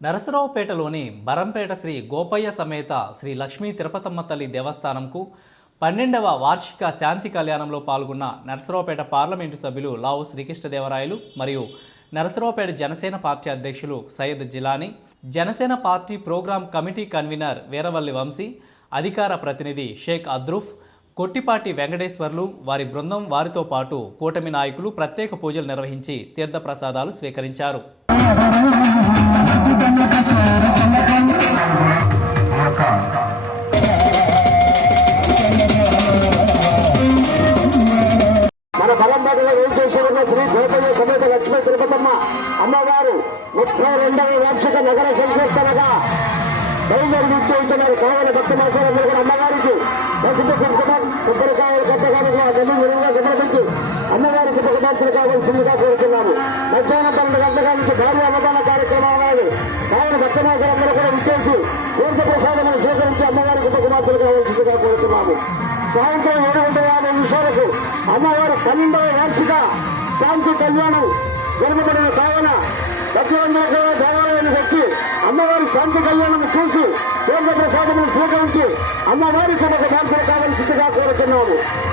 నరసరావుపేటలోని బరంపేట శ్రీ గోపయ్య సమేత శ్రీ లక్ష్మీ తిరుపతమ్మ తల్లి దేవస్థానంకు 12వ వార్షిక శాంతి కళ్యాణంలో పాల్గొన్న నరసరావుపేట పార్లమెంటు సభ్యులు లావు శ్రీకృష్ణదేవరాయలు మరియు నరసరావుపేట జనసేన పార్టీ అధ్యక్షులు Syed Jilani, Janasena party program committee convener Veeravalli Vamsi, అధికార ప్రతినిధి షేక్ అద్రూఫ్, కొట్టిపాటి వెంకటేశ్వర్లు, వారి బృందం వారితో పాటు కూటమి నాయకులు ప్రత్యేక పూజలు నిర్వహించి తీర్థప్రసాదాలు స్వీకరించారు. మన బలంపేటలో ఏం చేస్తున్న శ్రీ గోపయ్య సమేత లక్ష్మీ తిరుపతమ్మ అమ్మవారు 32వ వార్షిక నగర సంకీర్తనగా బయలుదేరి ఉంటున్నారు. కావున భక్త మాసాలందరూ కూడా అమ్మవారికి పసుపు కుంకుమం కొబ్బరికాయలు కొత్తగానే గల్లి విలువగా సమర్పించి అమ్మవారికి భగవంతులు కావాల్సిందిగా కోరుతున్నాము. మధ్యాహ్నం 12 గంటల నుంచి భారీ అన్నదాన కార్యక్రమాలు కావున భక్త మాసాలందరూ కూడా విచ్చేసి తీర్థ ప్రసాదములు స్వీకరించి అమ్మవారికి భగవంతులు కావాల్సిందిగా కోరుతున్నాము. సాయంత్రం 7:50 నిమిషాలకు అమ్మవారి 12వ వార్షిక శాంతి కళ్యాణం జరుగుతున్న కావున భక్తులందరూ దేవాలయానికి వచ్చి అమ్మవారి శాంతి కళ్యాణం చూసి తీర్థ ప్రసాదములు స్వీకరించి అమ్మవారికి ఒక భక్తులు కావాల్సిందిగా కోరుతున్నాము.